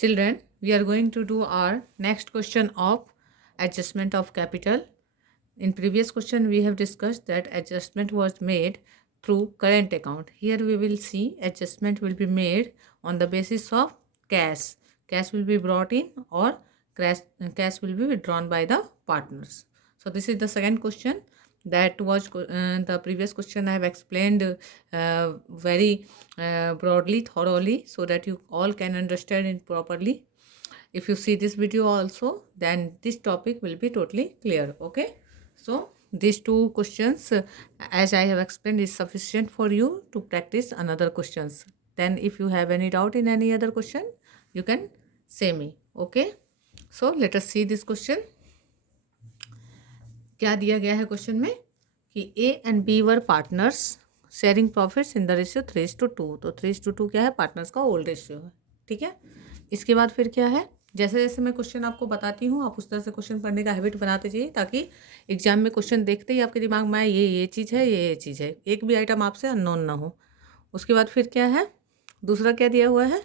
Children, we are going to do our next question of adjustment of capital. In previous question, we have discussed that adjustment was made through current account. Here we will see adjustment will be made on the basis of cash. Cash will be brought in or cash will be withdrawn by the partners. So this is the second question. That was the previous question I have explained very broadly, thoroughly, so that you all can understand it properly. If you see this video also, then this topic will be totally clear. Okay, so these two questions, as I have explained, is sufficient for you to practice another questions. Then if you have any doubt in any other question, you can say me. Okay, so let us see this question. क्या दिया गया है question में कि A and B were partners sharing profits in the ratio 3:2. तो 3:2 क्या है? Partners का ओल्ड रेशियो है. ठीक है. इसके बाद फिर क्या है? जैसे जैसे मैं क्वेश्चन आपको बताती हूँ, आप उस तरह से क्वेश्चन पढ़ने का हैबिट बनाते जाइए, ताकि एग्जाम में क्वेश्चन देखते ही आपके दिमाग में आए ये चीज़ है, ये चीज़ है, एक भी आइटम आपसे अननोन ना हो. उसके बाद फिर क्या है? दूसरा क्या दिया हुआ है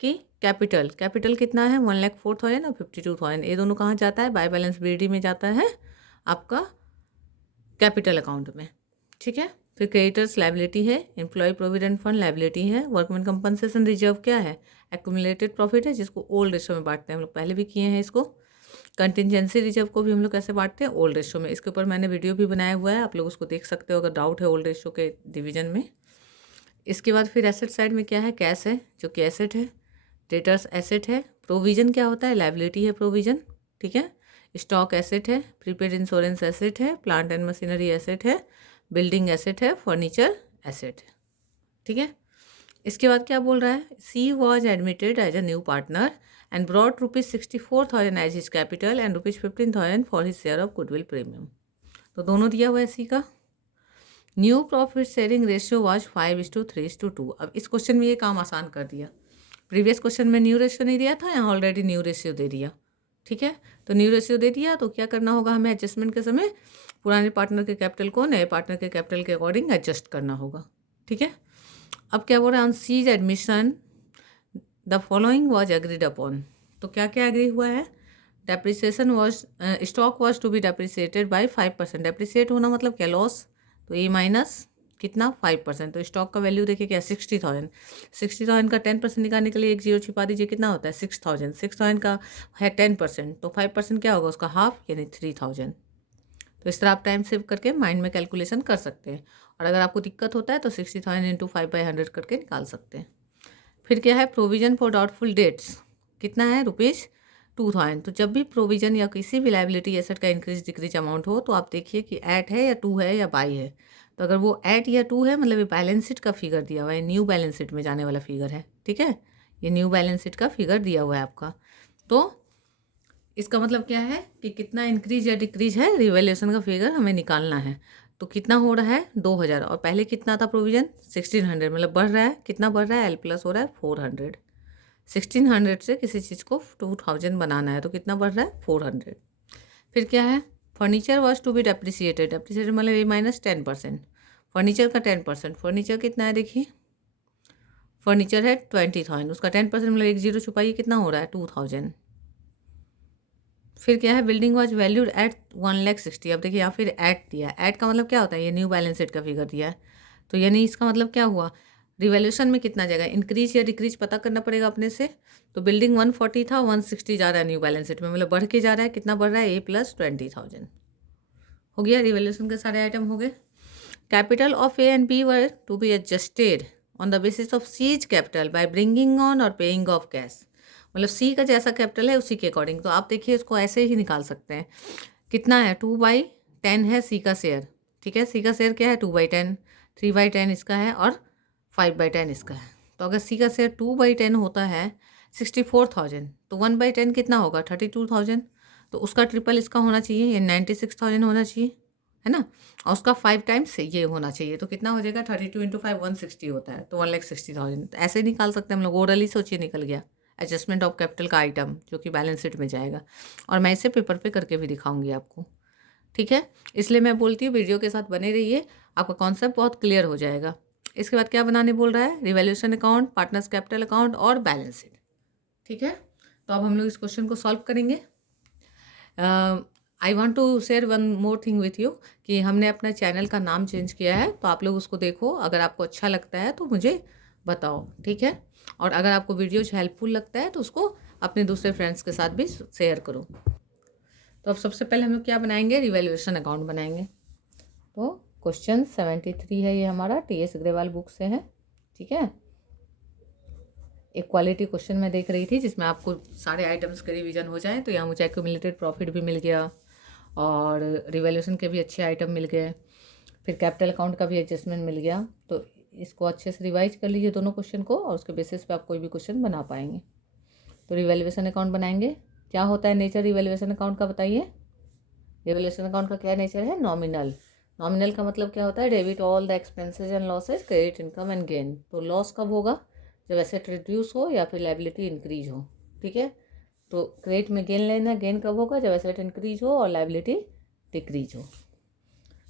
कि कैपिटल कितना है? 1,04,000 और 52,000. ये दोनों कहाँ जाता है? बाय बैलेंस बीडी में जाता है आपका कैपिटल अकाउंट में. ठीक है. फिर क्रेडिटर्स लायबिलिटी है, एम्प्लॉय प्रोविडेंट फंड लायबिलिटी है, वर्कमैन कंपनसेशन रिजर्व क्या है? एक्यूमुलेटेड प्रॉफिट है, जिसको ओल्ड रेशो में बांटते हैं. हम लोग पहले भी किए हैं इसको. कंटिजेंसी रिजर्व को भी हम लोग कैसे बांटते हैं? ओल्ड रेशो में. इसके ऊपर मैंने वीडियो भी बनाया हुआ है, आप लोग उसको देख सकते हो अगर डाउट है ओल्ड रेशो के डिवीजन में. इसके बाद फिर एसेट साइड में क्या है? कैश है, जो कि एसेट है. डेटर्स एसेट है. प्रोविजन क्या होता है? लायबिलिटी है प्रोविजन. ठीक है. स्टॉक एसेट है, प्रीपेड इंश्योरेंस एसेट है, प्लांट एंड मशीनरी एसेट है, बिल्डिंग एसेट है, फर्नीचर एसेट है. ठीक है. इसके बाद क्या बोल रहा है? C was admitted as a new partner and brought ₹64,000 as his capital and ₹15,000 for his share of goodwill premium. तो दोनों दिया हुआ है सी का. New profit sharing ratio was 5:3:2. अब इस क्वेश्चन में ये काम आसान कर दिया. प्रीवियस क्वेश्चन में न्यू रेशियो नहीं दिया था, यहाँ ऑलरेडी न्यू रेशियो दे दिया. ठीक है. तो न्यू रेशियो दे दिया, तो क्या करना होगा हमें? एडजस्टमेंट के समय पुराने पार्टनर के कैपिटल को नए पार्टनर के कैपिटल के अकॉर्डिंग एडजस्ट करना होगा. ठीक है. अब क्या बोल रहा है? On C's admission the following was agreed upon. तो क्या क्या एग्री हुआ है? Depreciation was, stock was to be depreciated by 5%. Depreciate होना मतलब क्या? लॉस. तो ये माइनस कितना? 5%. तो स्टॉक का वैल्यू देखिए क्या? 60,000. 60,000 का 10% निकालने के लिए एक जीरो छिपा दीजिए. कितना होता है? 6,000. 6,000 का है 10%, तो 5% क्या होगा उसका? हाफ, यानी 3,000. तो इस तरह आप टाइम सेव करके माइंड में कैलकुलेशन कर सकते हैं. और अगर आपको दिक्कत होता है तो 60,000 इंटू 5/100 करके निकाल सकते हैं. फिर क्या है? प्रोविजन फॉर डाउटफुल डेट्स कितना है? ₹2,000. तो जब भी प्रोविजन या किसी भी लायबिलिटी एसेट का इंक्रीज डिक्रीज अमाउंट हो, तो आप देखिए कि एट है या टू है या बाई है. तो अगर वो एट या टू है, मतलब ये बैलेंस शीट का फिगर दिया हुआ है, न्यू बैलेंस शीट में जाने वाला फिगर है. ठीक है. ये न्यू बैलेंस शीट का फिगर दिया हुआ है आपका. तो इसका मतलब क्या है कि कितना इंक्रीज या डिक्रीज है, रिवैल्यूएशन का फिगर हमें निकालना है. तो कितना हो रहा है? 2,000. और पहले कितना था प्रोविजन? 1,600. मतलब बढ़ रहा है. कितना बढ़ रहा है? एल प्लस हो रहा है 400. 1,600 से किसी चीज़ को 2,000 बनाना है, तो कितना बढ़ रहा है? 400. फिर क्या है? Furniture was to be depreciated. Depreciated मतलब ये माइनस 10%. फर्नीचर का 10%. फर्नीचर कितना है? देखिए फर्नीचर है 20,000. उसका 10% मतलब एक जीरो छुपाइए, कितना हो रहा है? 2,000. फिर क्या है? Building was valued at 1,60,000. अब देखिए यहाँ फिर एट दिया. एट का मतलब क्या होता है? ये न्यू बैलेंस शीट का फिगर दिया है. तो यानी इसका मतलब क्या हुआ? रिवैल्यूएशन में कितना जाएगा? इंक्रीज या डिक्रीज पता करना पड़ेगा अपने से. तो बिल्डिंग 140 था, 160 जा रहा है न्यू बैलेंस शीट में, मतलब बढ़ के जा रहा है. कितना बढ़ रहा है? A plus 20,000. हो गया. रिवैल्यूएशन के सारे आइटम हो गए. Capital of A and B were to be adjusted on the basis of C's capital by bringing on और पेइंग ऑफ कैश. मतलब सी का जैसा कैपिटल है उसी के अकॉर्डिंग. तो आप देखिए इसको ऐसे ही निकाल सकते हैं. कितना है? 2/10 है सी का शेयर. ठीक है. सी का शेयर क्या है? 2/10. 3/10 इसका है और 5/10 इसका है. तो अगर सी का शेयर 2/10 होता है 64,000, तो 1/10 कितना होगा? 32,000. तो उसका ट्रिपल इसका होना चाहिए, ये 96,000 होना चाहिए, है ना. और उसका 5 टाइम्स ये होना चाहिए. तो कितना हो जाएगा? 32 इंटू 5 160 होता है, तो 1,60,000. तो ऐसे निकाल सकते हैं हम लोग. ओरली सोचिए, निकल गया एडजस्टमेंट ऑफ कैपिटल का आइटम, जो कि बैलेंस शीट में जाएगा. और मैं इसे पेपर पे करके भी दिखाऊंगी आपको. ठीक है. इसलिए मैं बोलती हूँ वीडियो के साथ बने रहिए, आपका कॉन्सेप्ट बहुत क्लियर हो जाएगा. इसके बाद क्या बनाने बोल रहा है? Revaluation account, partners capital account और बैलेंस शीट. ठीक है. तो अब हम लोग इस क्वेश्चन को सॉल्व करेंगे। I want to share one more thing with you कि हमने अपना चैनल का नाम चेंज किया है, तो आप लोग उसको देखो, अगर आपको अच्छा लगता है तो मुझे बताओ, ठीक है। और अगर आपको वीडियोज हेल्पफुल लगता है तो उसको अपने दूसरे फ्रेंड्स के साथ भी शेयर करो। तो अब सबसे पहले हम लोग क्या बनाएंगे, रिवैल्यूएशन अकाउंट बनाएंगे। तो क्वेश्चन 73 है ये हमारा, TS अग्रवाल बुक से है, ठीक है। एक क्वालिटी क्वेश्चन मैं देख रही थी जिसमें आपको सारे आइटम्स के रिवीजन हो जाए, तो यहाँ मुझे एक्यूमुलेटेड प्रॉफिट भी मिल गया और रिवैल्यूएशन के भी अच्छे आइटम मिल गए, फिर कैपिटल अकाउंट का भी एडजस्टमेंट मिल गया। तो इसको अच्छे से रिवाइज कर लीजिए दोनों क्वेश्चन को, और उसके बेसिस पे आप कोई भी क्वेश्चन बना पाएंगे। तो रिवैल्यूएशन अकाउंट बनाएंगे। क्या होता है नेचर रिवैल्यूएशन अकाउंट का, बताइए। रिवैल्यूएशन अकाउंट का क्या नेचर है, नॉमिनल। नॉमिनल का मतलब क्या होता है, debit all the expenses and losses, credit income and gain. तो लॉस कब होगा, जब एसेट रिड्यूस हो या फिर लायबिलिटी इंक्रीज हो, ठीक है। तो क्रेडिट में गेन लेना, गेन कब होगा, जब एसेट इंक्रीज हो और लायबिलिटी डिक्रीज हो।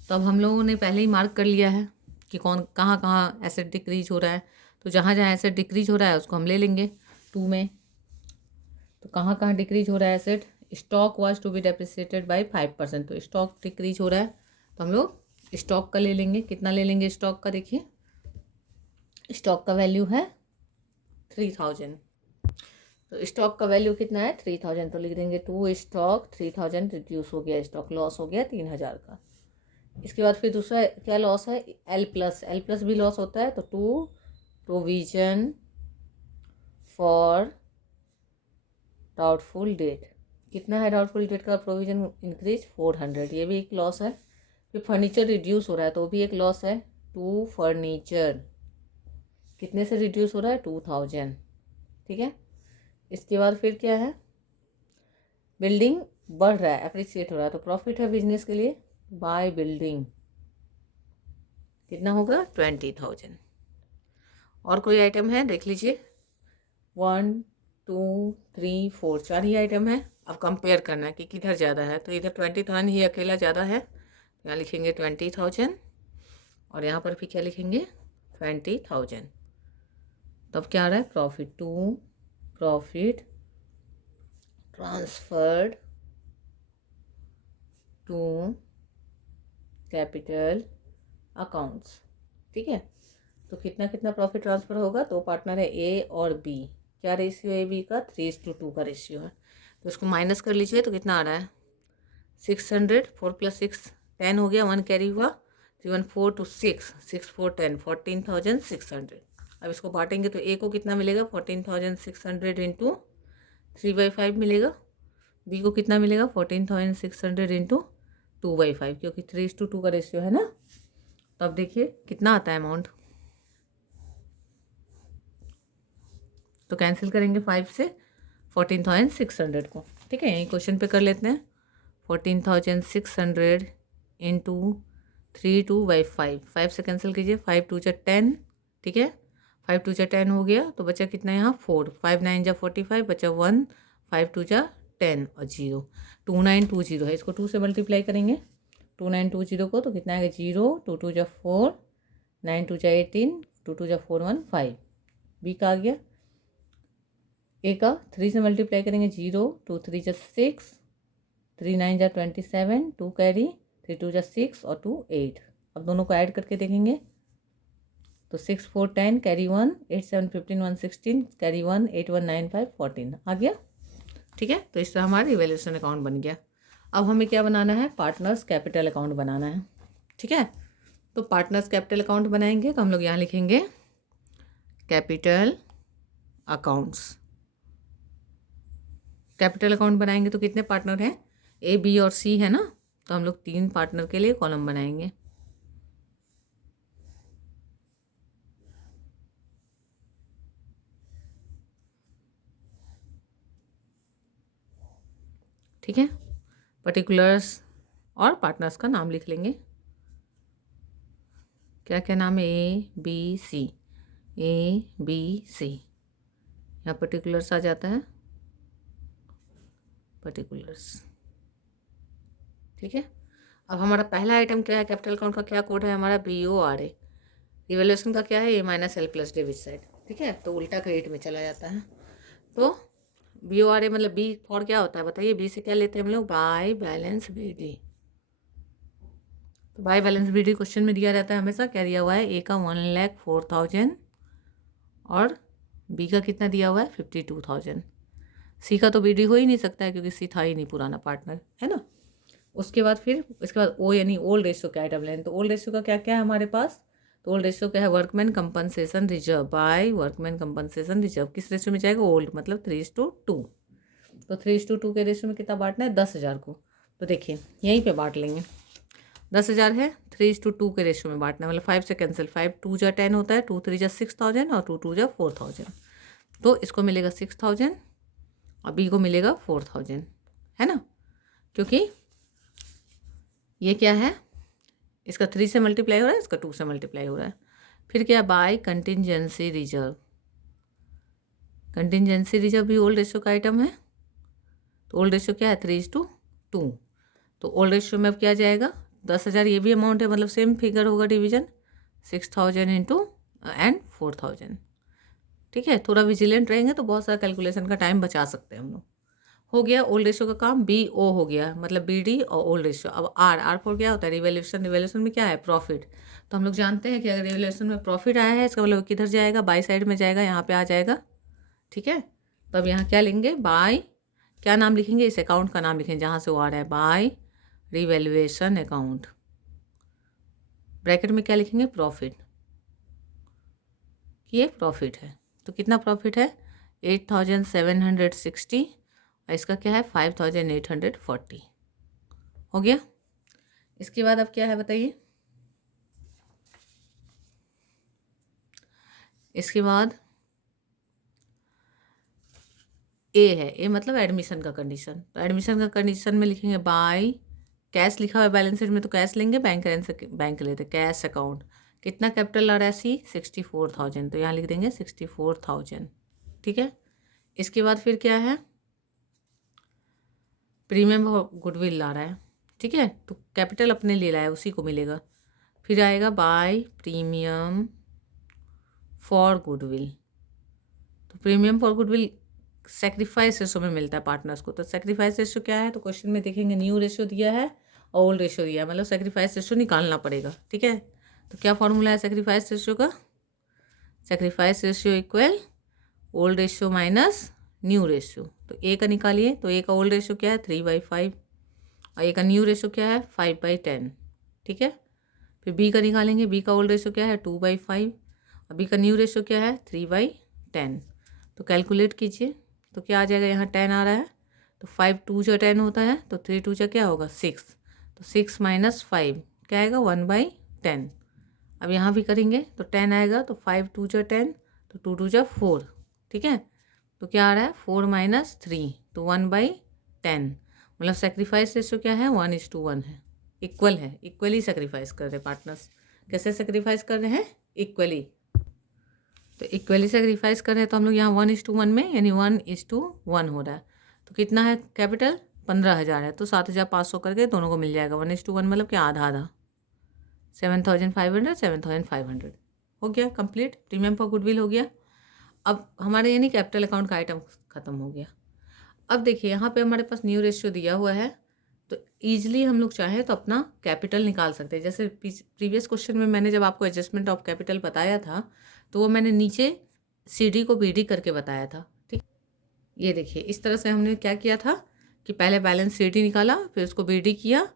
तो अब हम लोगों ने पहले ही मार्क कर लिया है कि कौन कहाँ कहाँ एसेट डिक्रीज हो रहा है। तो जहाँ जहाँ एसेट डिक्रीज हो रहा है उसको हम ले लेंगे 2 में। तो कहाँ कहाँ डिक्रीज हो रहा है asset, stock was to be depreciated by 5%, तो स्टॉक डिक्रीज हो रहा है, तो हम लोग स्टॉक का ले लेंगे। कितना ले लेंगे स्टॉक का, देखिए स्टॉक का वैल्यू है 3000। तो स्टॉक का वैल्यू कितना है 3000, तो लिख देंगे टू स्टॉक 3000 रिड्यूस हो गया, स्टॉक लॉस हो गया 3000 का। इसके बाद फिर दूसरा क्या लॉस है, एल प्लस भी लॉस होता है। तो to provision for doubtful debt, कितना है डाउटफुल डेट का प्रोविजन इंक्रीज 400, ये भी एक लॉस है। फिर फर्नीचर रिड्यूस हो रहा है तो भी एक लॉस है, टू फर्नीचर कितने से रिड्यूस हो रहा है 2000, ठीक है। इसके बाद फिर क्या है, बिल्डिंग बढ़ रहा है, अप्रिसिएट हो रहा है, तो प्रॉफिट है बिजनेस के लिए बाय बिल्डिंग, कितना होगा 20000। और कोई आइटम है देख लीजिए, 1 2 3 4 4 ही आइटम है। अब कंपेयर करना है कि किधर ज़्यादा है, तो इधर 20000 ही अकेला ज़्यादा है, यहाँ लिखेंगे 20000 और यहाँ पर भी क्या लिखेंगे 20000। तब क्या आ रहा है, profit to profit transferred to capital accounts, ठीक है। तो कितना कितना प्रॉफिट ट्रांसफ़र होगा, दो पार्टनर है ए और बी, क्या रेशियो है बी का 3:2 का रेशियो है। तो इसको माइनस कर लीजिए, तो कितना आ रहा है 600, 4 + 6 10 हो गया, 1 कैरी हुआ, 3 1 4 2 6 6 4 10 14,600। अब इसको बांटेंगे तो ए को कितना मिलेगा 14,600 इंटू 3/5 मिलेगा, बी को कितना मिलेगा 14,600 इंटू 2/5, क्योंकि 3:2 का रेशियो है ना। तो अब देखिए कितना आता है अमाउंट, तो कैंसिल करेंगे 5 से 14,600 को, ठीक है। यही क्वेश्चन पे कर लेते हैं, 14,600 इंटू 3/5, 5 से कैंसिल कीजिए, 5 2 जा 10, ठीक है, 5 2 जा 10 हो गया, तो बचा कितना यहाँ 4, 5 9 जा 45, बचा 1, 5 2 जा 10 और 0, 2920 है, इसको 2 से मल्टीप्लाई करेंगे 2920 को, तो कितना आएगा 0, 2 2 जा 4, 9 2 जा 18, 2 2 जा 4 1 5। बी का आ गया, ए का 3 से मल्टीप्लाई करेंगे 0, 2 3 जा 6, 3 9 जा 27, 2 कैरी, 3 2 जा 6 और 2 8। अब दोनों को ऐड करके देखेंगे तो 6 4 10 कैरी 1, 8 7 15 1 16 कैरी 1, 8 1 9 5 14 आ गया, ठीक है। तो इस तरह हमारा रिवैल्यूएशन अकाउंट बन गया। अब हमें क्या बनाना है, पार्टनर्स कैपिटल अकाउंट बनाना है, ठीक है। तो पार्टनर्स कैपिटल अकाउंट बनाएंगे तो हम लोग यहाँ लिखेंगे कैपिटल अकाउंट्स। कैपिटल अकाउंट बनाएंगे तो कितने पार्टनर हैं, ए बी और सी है ना, तो हम लोग 3 पार्टनर के लिए कॉलम बनाएंगे। ठीक है, पर्टिकुलर्स और पार्टनर्स का नाम लिख लेंगे, क्या क्या नाम है, A B C, A B C, यहाँ पर्टिकुलर्स आ जाता है, पर्टिकुलर्स, ठीक है। अब हमारा पहला आइटम क्या है, कैपिटल अकाउंट का क्या कोड है हमारा BORA, रिवैल्यूएशन का क्या है A - L + डेबिट साइड, ठीक है। तो उल्टा क्रेडिट में चला जाता है। तो BORA मतलब बी फॉर क्या होता है बताइए, बी से क्या लेते हैं हम लोग, बाय बैलेंस BD। तो बाय बैलेंस BD क्वेश्चन में दिया रहता है हमेशा, क्या दिया हुआ है, ए का 1,04,000 और बी का कितना दिया हुआ है 52,000। सी का तो BD हो ही नहीं सकता है क्योंकि सी था ही नहीं पुराना पार्टनर, है ना। उसके बाद फिर इसके बाद ओ यानी ओल्ड रेशियो क्या आइटम लें, तो ओल्ड रेशियो का क्या क्या है हमारे पास, तो ओल्ड रेशियो क्या है, workman compensation reserve by workman compensation reserve, किस रेशियो में जाएगा, ओल्ड मतलब 3:2। तो 3:2 के रेशियो में कितना बांटना है, 10,000 को। तो देखिए यहीं पे बांट लेंगे, 10,000 है, 3:2 के रेशियो में बांटना है, मतलब 5 से कैंसिल, 5 2 जा 10 होता है, 2 3 जा 6,000 और 2 2 जा 4,000। तो इसको मिलेगा 6,000 और बी को मिलेगा 4,000, है ना, क्योंकि ये क्या है, इसका 3 से मल्टीप्लाई हो रहा है, इसका 2 से मल्टीप्लाई हो रहा है। फिर क्या, by contingency reserve, contingency reserve भी ओल्ड रेशियो का आइटम है। तो ओल्ड रेशियो क्या है, 3:2। तो ओल्ड रेशियो में अब क्या जाएगा, 10,000 ये भी अमाउंट है, मतलब सेम फिगर होगा, डिवीजन 6,000 इंटू एंड 4,000। ठीक है, थोड़ा विजिलेंट रहेंगे तो बहुत सारा कैलकुलेशन का टाइम बचा सकते हैं हम लोग। हो गया ओल्ड रेशियो का काम, BO हो गया, मतलब BD और ओल्ड रेशियो। अब R फॉर क्या होता है, रिवैल्यूएशन, रिवैल्यूएशन में क्या है, प्रॉफिट। तो हम लोग जानते हैं कि अगर रिवैल्यूएशन में प्रॉफिट आया है, इसका मतलब किधर जाएगा, बाई साइड में जाएगा, यहाँ पे आ जाएगा। ठीक है, तो अब यहाँ क्या लेंगे, बाय, क्या नाम लिखेंगे, इस अकाउंट का नाम लिखेंगे जहाँ से वो आ रहा है, बाय रिवैल्यूएशन अकाउंट, ब्रैकेट में क्या लिखेंगे, प्रॉफिट, ये प्रॉफिट है। तो कितना प्रॉफिट है, 8,760 और इसका क्या है 5,840। हो गया। इसके बाद अब क्या है बताइए, इसके बाद ए है, ए मतलब एडमिशन का कंडीशन। तो एडमिशन का कंडीशन में लिखेंगे बाय, कैश लिखा हुआ है बैलेंस शीट में तो कैश लेंगे, बैंक करेंट से बैंक लेते, कैश अकाउंट, कितना कैपिटल आ रहा है, सी 64,000, तो यहाँ लिख देंगे 64,000। ठीक है, इसके बाद फिर क्या है, प्रीमियम गुडविल ला रहा है। ठीक है, तो कैपिटल अपने ले रहा है, उसी को मिलेगा। फिर आएगा बाय प्रीमियम फॉर गुडविल, तो premium for goodwill sacrifice ratio में मिलता है पार्टनर्स को। तो सेक्रीफाइस रेशो क्या है, तो क्वेश्चन में देखेंगे न्यू रेशो दिया है और ओल्ड रेशो दिया है, मतलब सेक्रीफाइस रेशो निकालना पड़ेगा। ठीक है, तो क्या फॉर्मूला है सेक्रीफाइस रेशो का, sacrifice ratio equal old ratio minus new ratio. तो ए का निकालिए, तो ए का ओल्ड रेशियो क्या है 3/5 और ए का न्यू रेशियो क्या है 5/10। ठीक है, फिर बी का निकालेंगे, बी का ओल्ड रेशियो क्या है 2/5 और बी का न्यू रेशियो क्या है 3/10। तो कैलकुलेट कीजिए, तो क्या आ जाएगा, यहाँ 10 आ रहा है, तो 5 2 जा 10 होता है, तो 3 2 जा क्या होगा 6, तो 6 माइनस 5 क्या आएगा 1/10। अब यहाँ भी करेंगे तो 10 आएगा, तो 5 2 जा 10, तो 2 2 जा 4। ठीक है, तो क्या आ रहा है 4 माइनस 3, तो 1/10, मतलब सेक्रीफाइस रेशियो क्या है 1:1 है, इक्वल है, इक्वली सेक्रीफाइस कर रहे हैं पार्टनर्स। कैसे सेक्रीफाइस कर रहे हैं, इक्वली। तो इक्वली सेक्रीफाइस कर रहे हैं, तो हम लोग यहाँ 1:1 में यानी 1:1 हो रहा है। तो कितना है कैपिटल 15,000 है, तो 7,500 करके दोनों को मिल जाएगा, 1:1 मतलब क्या आधा आधा, 7,500 7,500 हो गया कंप्लीट, प्रीमियम फॉर गुडविल हो गया। अब हमारे यानी कैपिटल अकाउंट का आइटम खत्म हो गया। अब देखिए यहाँ पे हमारे पास न्यू रेशियो दिया हुआ है, तो ईजिली हम लोग चाहें तो अपना कैपिटल निकाल सकते हैं। जैसे प्रीवियस क्वेश्चन में मैंने जब आपको एडजस्टमेंट ऑफ कैपिटल बताया था, तो वो मैंने नीचे CD को BD करके बताया था। ठीक, ये देखिए इस तरह से हमने क्या किया था कि पहले बैलेंस CD निकाला, फिर उसको BD किया,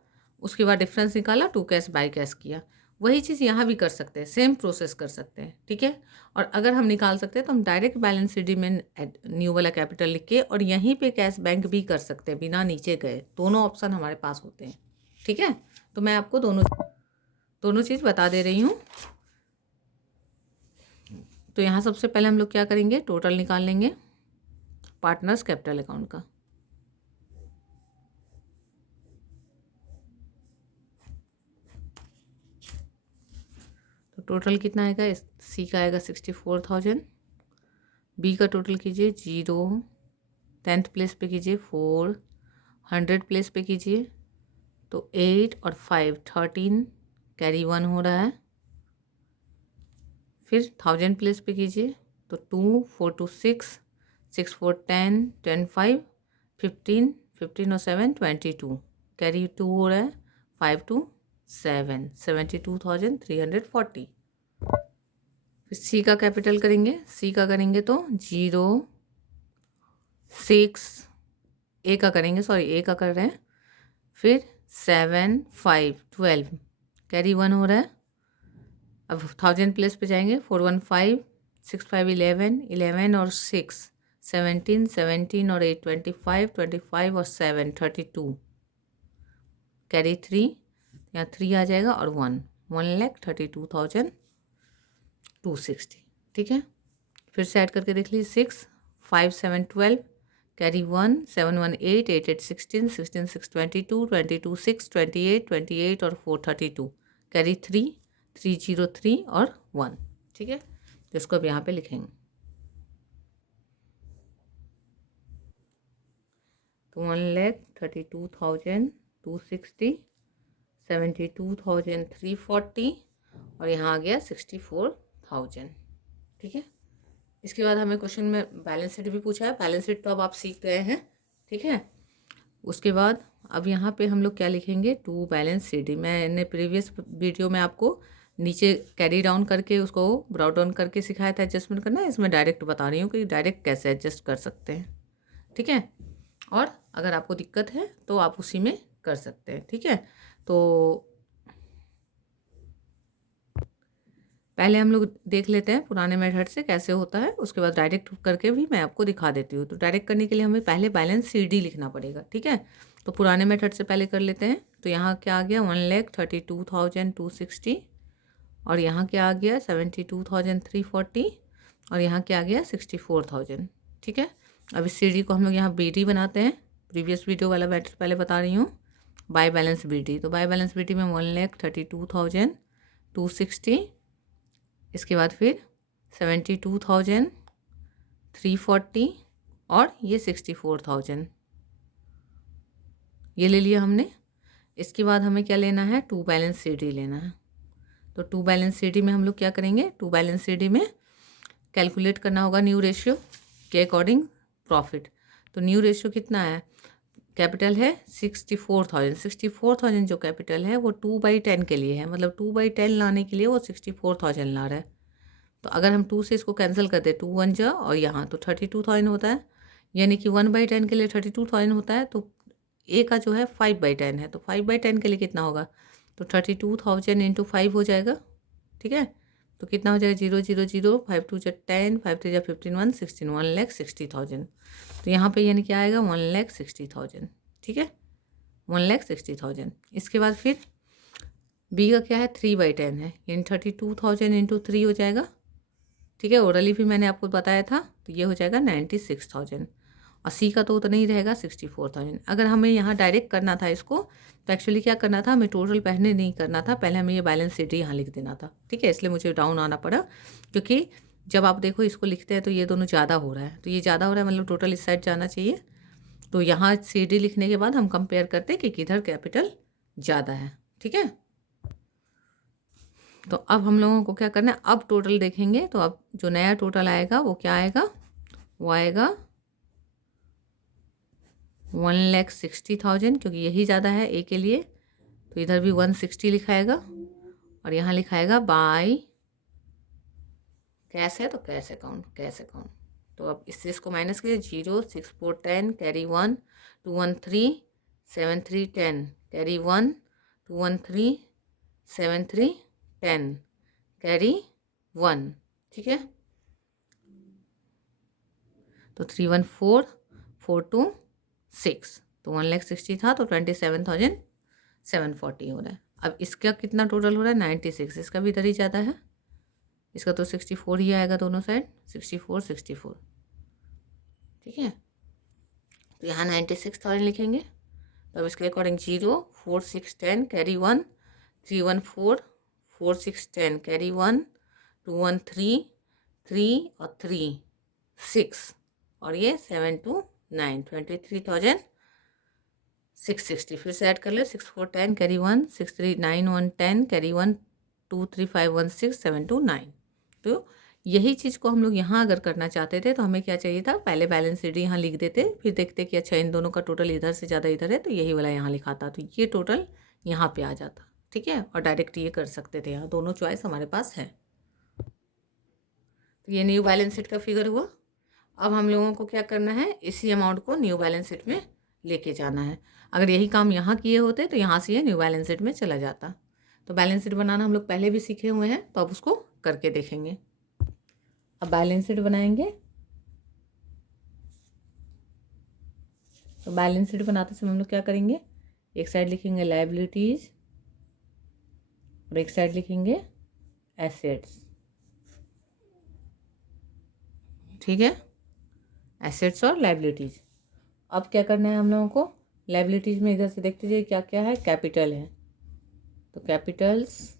उसके बाद डिफरेंस निकाला, टू कैश बाई कैश किया। वही चीज़ यहाँ भी कर सकते हैं, सेम प्रोसेस कर सकते हैं। ठीक है, और अगर हम निकाल सकते हैं तो हम डायरेक्ट बैलेंस CD में न्यू वाला कैपिटल लिख के और यहीं पे कैश बैंक भी कर सकते हैं बिना नीचे गए, दोनों ऑप्शन हमारे पास होते हैं। ठीक है, तो मैं आपको दोनों चीज़ बता दे रही हूँ। तो यहाँ सबसे पहले हम लोग क्या करेंगे, टोटल निकाल लेंगे पार्टनर्स कैपिटल अकाउंट का। तो टोटल कितना आएगा, सी का आएगा 64,000, बी का टोटल कीजिए 0, 10th प्लेस पे कीजिए 4, 100 प्लेस पे कीजिए तो 8 और 5 13, कैरी 1 हो रहा है। फिर 1000 प्लेस पे कीजिए तो 2 4 2 6, 6 4 10 10 5 15 15 और 7 22 कैरी 2 हो रहा है 5 2 7 72,340। फिर सी का कैपिटल करेंगे, सी का करेंगे तो 0 6 ए का करेंगे, सॉरी ए का कर रहे हैं, फिर 7 5 12 कैरी 1 हो रहा है। अब 1000 प्लेस पे जाएंगे 4 1 5 6 5 11 11 और 6 17 17 और 8 25 25 और 7 32 कैरी 3, यहाँ 3 आ जाएगा और 1 1,32,260। ठीक है, फिर से ऐड करके देख लीजिए 6 5 7 12 कैरी 1 7 1 8 8 8 16 16 6 22 22 6 28 28 और 4 32 कैरी 3 3 0 3 और 1। ठीक है, तो इसको अब यहाँ पे लिखेंगे तो 1,32,260 72,340 और यहाँ आ गया 64,000। ठीक है, इसके बाद हमें क्वेश्चन में बैलेंस शीट भी पूछा है। बैलेंस शीट तो अब आप सीख गए हैं। ठीक है, उसके बाद अब यहाँ पे हम लोग क्या लिखेंगे, टू बैलेंस शीट। मैंने प्रीवियस वीडियो में आपको नीचे कैरी डाउन करके उसको ब्राउट डाउन करके सिखाया था एडजस्टमेंट करना। इसमें डायरेक्ट बता रही हूँ कि डायरेक्ट कैसे एडजस्ट कर सकते हैं। ठीक है, और अगर आपको दिक्कत है तो आप उसी में कर सकते हैं। ठीक है, तो पहले हम लोग देख लेते हैं पुराने मेथड से कैसे होता है, उसके बाद डायरेक्ट करके भी मैं आपको दिखा देती हूँ। तो डायरेक्ट करने के लिए हमें पहले बैलेंस CD लिखना पड़ेगा। ठीक है, तो पुराने मेथड से पहले कर लेते हैं। तो यहाँ क्या आ गया 1,32,260 और यहाँ क्या आ गया 72,340 और यहाँ क्या आ गया 64,000। ठीक है, अब इस CD को हम लोग यहाँ BD बनाते हैं। प्रीवियस वीडियो वाला मेथड पहले बता रही हूँ, बाय बैलेंस BD। तो बाय बैलेंस BD में 1,32,260, इसके बाद फिर 72,340 और ये 64,000 ये ले लिया हमने। इसके बाद हमें क्या लेना है, टू बैलेंस CD लेना है। तो टू बैलेंस CD में हम लोग क्या करेंगे, टू बैलेंस CD में कैलकुलेट करना होगा न्यू रेशियो के अकॉर्डिंग प्रॉफिट। तो न्यू रेशियो कितना है, कैपिटल है 64,000। 64,000 जो कैपिटल है वो 2/10 के लिए है, मतलब 2/10 लाने के लिए वो 64,000 ला रहा है। तो अगर हम 2 से इसको कैंसिल कर दे 2 1 जा और यहाँ तो 32,000 होता है, यानी कि 1/10 के लिए 32,000 होता है। तो ए का जो है 5/10 है, तो 5/10 के लिए कितना होगा, तो 32,000 इंटू 5 हो जाएगा। ठीक है, तो कितना हो जाएगा 0 0 0 5 2 10 5 3 15 1 16 1,60,000। तो यहाँ पे यानी क्या आएगा 1,60,000। ठीक है, 1,60,000। इसके बाद फिर बी का क्या है 3/10 है, यानी 32,000 इंटू 3 हो जाएगा। ठीक है, ओरली भी मैंने आपको बताया था, तो ये हो जाएगा 96,000 और सी का तो उतना ही रहेगा 64,000। अगर हमें यहाँ डायरेक्ट करना था इसको, तो एक्चुअली क्या करना था, हमें टोटल पहले नहीं करना था, पहले हमें ये बैलेंस CD यहाँ लिख देना था। ठीक है, इसलिए मुझे डाउन आना पड़ा, क्योंकि जब आप देखो इसको लिखते हैं तो ये दोनों ज़्यादा हो रहा है, तो ये ज़्यादा हो रहा है मतलब टोटल इस साइड जाना चाहिए। तो यहाँ CD लिखने के बाद हम कंपेयर करते हैं कि किधर कैपिटल ज़्यादा है। ठीक है, तो अब हम लोगों को क्या करना है, अब टोटल देखेंगे। तो अब जो नया टोटल आएगा वो क्या आएगा, वो आएगा 1,60,000, क्योंकि यही ज़्यादा है ए के लिए। तो इधर भी 160 लिखाएगा और यहाँ लिखाएगा बाय कैश है तो कैश अकाउंट, कैश अकाउंट। तो अब इससे इसको माइनस कीजिए, 0 6 4 10 कैरी 1 2 1 3 7 3 10 कैरी 1 2 1 3 7 3 10 कैरी 1। ठीक है, तो 3 1 4 4 2 6, तो 1,60,000 था तो 27,740 हो रहा है। अब इसका कितना टोटल हो रहा है 96, इसका भी इधर ही ज़्यादा है, इसका तो 64 ही आएगा दोनों साइड, 64 64। ठीक है, तो यहाँ 96,000 लिखेंगे। तो अब इसके अकॉर्डिंग 0 4 6 10 कैरी 1 3 1 4 4 6 10 कैरी 1 2 1 3 3 और 3 6 और ये 7 2 9 23,660। फिर से ऐड कर ले 6 4 10 कैरी 1 6 3 9 1 10 कैरी 1 2 3 5 1 6 7 2 9। तो यही चीज़ को हम लोग यहाँ अगर करना चाहते थे तो हमें क्या चाहिए था, पहले बैलेंस शीट यहाँ लिख देते, फिर देखते कि अच्छा इन दोनों का टोटल इधर से ज़्यादा इधर है तो यही वाला यहाँ लिखाता, तो ये टोटल यहाँ पे आ जाता। ठीक है, और डायरेक्ट ये कर सकते थे, यहाँ दोनों चॉइस हमारे पास है। तो ये न्यू बैलेंस शीट का फिगर हुआ। अब हम लोगों को क्या करना है, इसी अमाउंट को न्यू बैलेंस शीट में लेके जाना है। अगर यही काम यहाँ किए होते तो यहाँ से ये न्यू बैलेंस शीट में चला जाता। तो बैलेंस शीट बनाना हम लोग पहले भी सीखे हुए हैं, तो अब उसको करके देखेंगे। अब बैलेंस शीट बनाएंगे। तो बैलेंस शीट बनाते समय हम लोग क्या करेंगे, एक साइड लिखेंगे लायबिलिटीज और एक साइड लिखेंगे एसेट्स। ठीक है, एसेट्स और लायबिलिटीज। अब क्या करना है हम लोगों को, लायबिलिटीज में इधर से देखते जाइए क्या क्या है, कैपिटल है। तो कैपिटल्स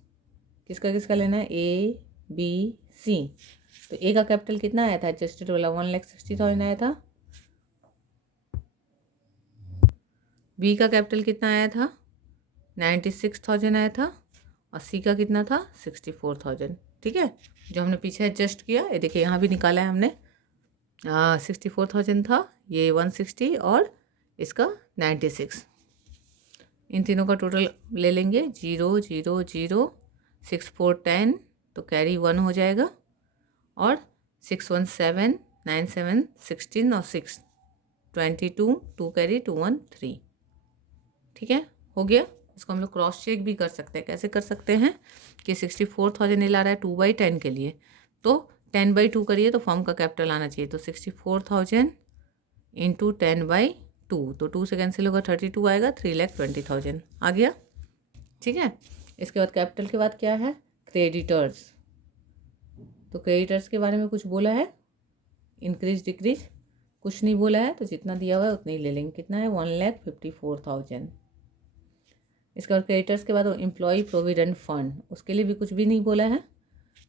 किसका किसका लेना है, ए बी सी। तो ए का कैपिटल कितना आया था, एडजस्टेड वाला 1,60,000 आया था। बी का कैपिटल कितना आया था, 96,000 आया था। और सी का कितना था, 64,000। ठीक है, जो हमने पीछे एडजस्ट किया, ये देखिए यहाँ भी निकाला है हमने। 64,000 था, ये 160 और इसका 96। इन तीनों का टोटल ले लेंगे, 0 0 0 6 4 10, तो कैरी 1 हो जाएगा। और 6 1 7 9 7 16 और 6 22, 2 कैरी 2 1 3। ठीक है, हो गया। इसको हम लोग क्रॉस चेक भी कर सकते हैं। कैसे कर सकते हैं कि 64,000 ला रहा है 2/10 के लिए, तो 10/2 करिए तो फॉर्म का कैपिटल आना चाहिए। तो 64,000 इंटू 10/2, तो 2 से कैंसिल होगा, 32 आएगा, 3,20,000 आ गया। ठीक है, इसके बाद कैपिटल के बाद क्या है, क्रेडिटर्स। तो क्रेडिटर्स के बारे में कुछ बोला है, इंक्रीज डिक्रीज कुछ नहीं बोला है, तो जितना दिया हुआ है उतना ही ले लेंगे। कितना है, 1,54,000। इसके बाद क्रेडिटर्स के बाद एम्प्लॉय प्रोविडेंट फंड, उसके लिए भी कुछ भी नहीं बोला है,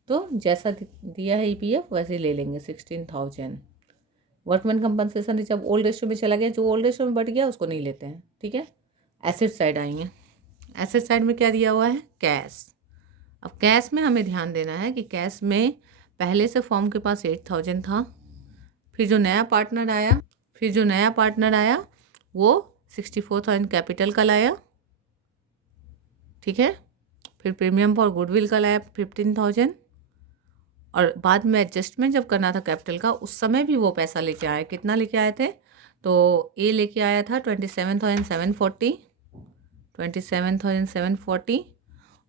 तो जैसा दिया है ईपीएफ वैसे ही ले लेंगे, 16,000। वर्कमैन कंपनसेशन जब ओल्ड रेशियो में चला गया, जो ओल्ड रेशियो में बढ़ गया उसको नहीं लेते हैं। ठीक है, एसेट साइड आएंगे। एसेट साइड में क्या दिया हुआ है, कैश। अब कैश में हमें ध्यान देना है कि कैश में पहले से फॉर्म के पास 8,000 था, फिर जो नया पार्टनर आया वो 64,000 कैपिटल का लाया। ठीक है, फिर प्रीमियम फॉर गुडविल का लाया 15,000, और बाद में एडजस्टमेंट जब करना था कैपिटल का उस समय भी वो पैसा लेके आए। कितना लेके आए थे, तो ए लेके आया था 27,740,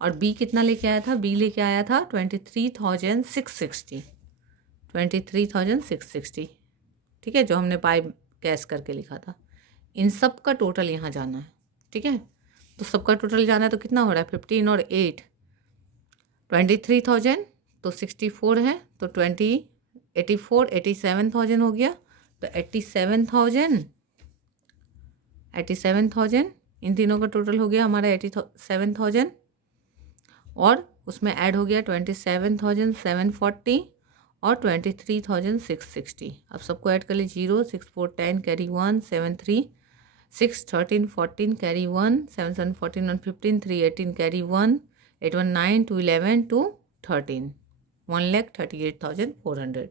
और बी कितना लेके आया था, बी लेके आया था 23,660। ठीक है, जो हमने बाय कैश करके लिखा था। इन सब का टोटल यहाँ जाना है। ठीक है, तो सबका टोटल जाना है, तो कितना हो रहा है, 15 और 8 23,000, तो 64 है, तो 87,000 हो गया। तो 87,000 इन तीनों का टोटल हो गया हमारा 87,000, और उसमें ऐड हो गया 27,740 और 23,660। अब सबको ऐड कर लीजिए, 0 6 4 10 कैरी 1 7 3 6 13 14 कैरी 1 7 7 14 1 15 3 18 कैरी 1 8 1 9 2 11 2 13 1,38,400।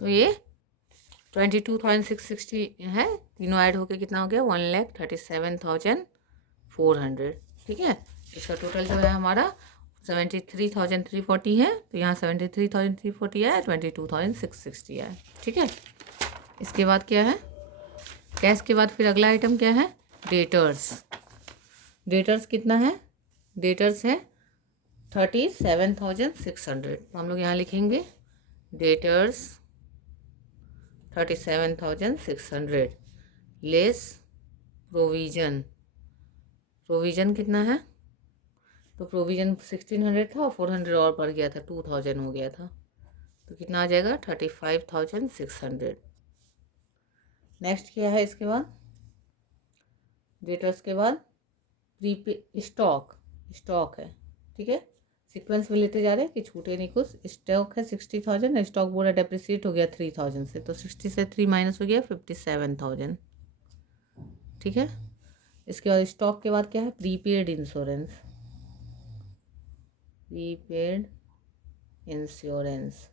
तो ये 22,660 है, तीनों ऐड होके कितना हो गया, 1,37,400। ठीक है, इसका टोटल जो है हमारा 73,340 है, तो यहाँ 73,340 है, 22,660 है। ठीक है, इसके बाद क्या है, कैश के बाद फिर अगला आइटम क्या है, डेटर्स। डेटर्स कितना है, डेटर्स है 37,600, तो हम लोग यहाँ लिखेंगे डेटर्स 37,600 लेस प्रोविज़न। प्रोविज़न कितना है, तो प्रोविज़न 1,600 था और 400 और बढ़ गया था, 2,000 हो गया था, तो कितना आ जाएगा, 35,600। नेक्स्ट क्या है, इसके बाद डेटर्स के बाद प्रीपे स्टॉक है। ठीक है, सीक्वेंस में लेते जा रहे हैं कि छूटे नहीं कुछ। स्टॉक है 60,000, स्टॉक बोला डेप्रिसिएट हो गया 3,000 से, तो 60 से 3 माइनस हो गया 57,000। ठीक है, इसके बाद स्टॉक के बाद क्या है, prepaid insurance. Prepaid insurance.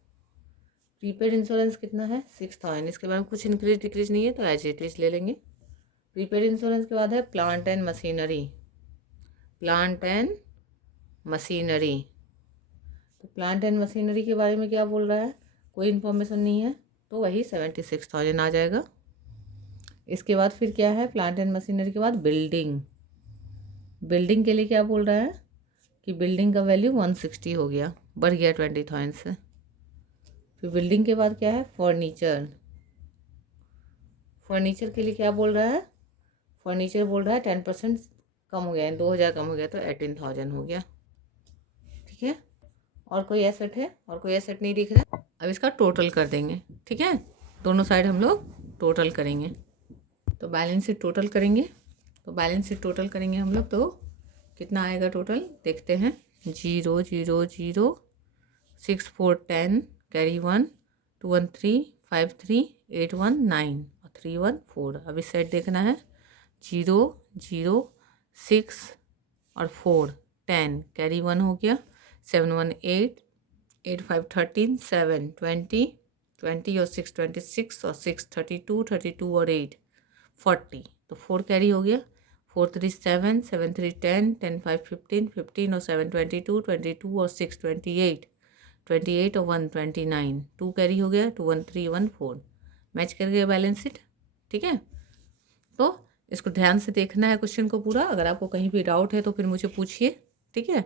Prepaid insurance कितना है 6000, इसके बारे में कुछ इंक्रीज डिक्रीज नहीं है तो एज इट इज ले लेंगे। प्रीपेड इंश्योरेंस के बाद है plant and machinery. Plant and machinery, तो प्लांट एंड मशीनरी के बारे में क्या बोल रहा है, कोई इन्फॉर्मेशन नहीं है तो वही 76,000 आ जाएगा। इसके बाद फिर क्या है, प्लांट एंड मशीनरी के बाद बिल्डिंग। बिल्डिंग के लिए क्या बोल रहा है कि बिल्डिंग का वैल्यू 160 हो गया, बढ़ गया 20,000 से। फिर बिल्डिंग के बाद क्या है, फर्नीचर। फर्नीचर के लिए क्या बोल रहा है, फर्नीचर बोल रहा है 10% कम हो गया, 2,000 कम हो गया तो 18,000 हो गया। ठीक है, और कोई एसेट है, और कोई एसेट नहीं दिख रहा है। अब इसका टोटल कर देंगे। ठीक है, दोनों साइड हम लोग टोटल करेंगे। तो बैलेंस शीट टोटल करेंगे, तो बैलेंस शीट टोटल करेंगे हम लोग, तो कितना आएगा टोटल देखते हैं। 0 0 0 6 4 10 कैरी 1 2 1 3 5 3 8 1 9 और 3 1 4। अब इस साइड देखना है 0 0 6 और 4 10 कैरी 1 हो गया, 7 1 8 8 5 13 7 20 20 और 6 26 और 6 32 32 और 8 40, तो 4 कैरी हो गया, 4 3 7 7 3 10 10 5 15 15 और 7 22 22 और 6 28 28 और 1 29, 2 कैरी हो गया, 2 1 3 1 4, मैच कर गया बैलेंस शीट। ठीक है, तो इसको ध्यान से देखना है क्वेश्चन को पूरा। अगर आपको कहीं भी डाउट है तो फिर मुझे पूछिए। ठीक है,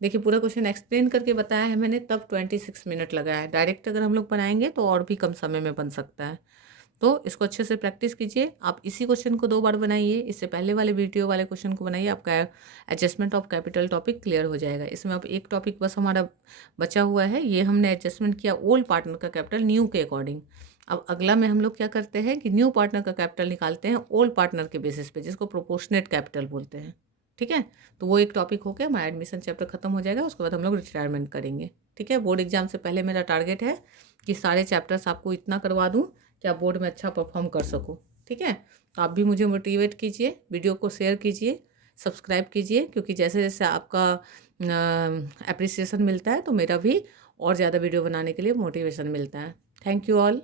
देखिए पूरा क्वेश्चन एक्सप्लेन करके बताया है मैंने, तब 26 मिनट लगा है। डायरेक्ट अगर हम लोग बनाएंगे तो और भी कम समय में बन सकता है। तो इसको अच्छे से प्रैक्टिस कीजिए। आप इसी क्वेश्चन को 2 बार बनाइए, इससे पहले वाले वीडियो वाले क्वेश्चन को बनाइए, आपका adjustment of capital topic clear हो जाएगा। इसमें अब एक टॉपिक बस हमारा बचा हुआ है, ये हमने एडजस्टमेंट किया ओल्ड पार्टनर का कैपिटल न्यू के अकॉर्डिंग। अब अगला में हम लोग क्या करते हैं कि न्यू पार्टनर का कैपिटल निकालते हैं ओल्ड पार्टनर के बेसिस पे, जिसको प्रोपोर्शनेट कैपिटल बोलते हैं। ठीक है, तो वो एक टॉपिक हो गया, हमारा एडमिशन चैप्टर खत्म हो जाएगा, उसके बाद हम लोग रिटायरमेंट करेंगे। ठीक है, बोर्ड एग्जाम से पहले मेरा टारगेट है कि सारे चैप्टर्स आपको इतना करवा दूँ कि आप बोर्ड में अच्छा परफॉर्म कर सको। ठीक है, तो आप भी मुझे मोटिवेट कीजिए, वीडियो को शेयर कीजिए, सब्सक्राइब कीजिए, क्योंकि जैसे जैसे आपका अप्रिसिएशन मिलता है तो मेरा भी और ज़्यादा वीडियो बनाने के लिए मोटिवेशन मिलता है। Thank you all.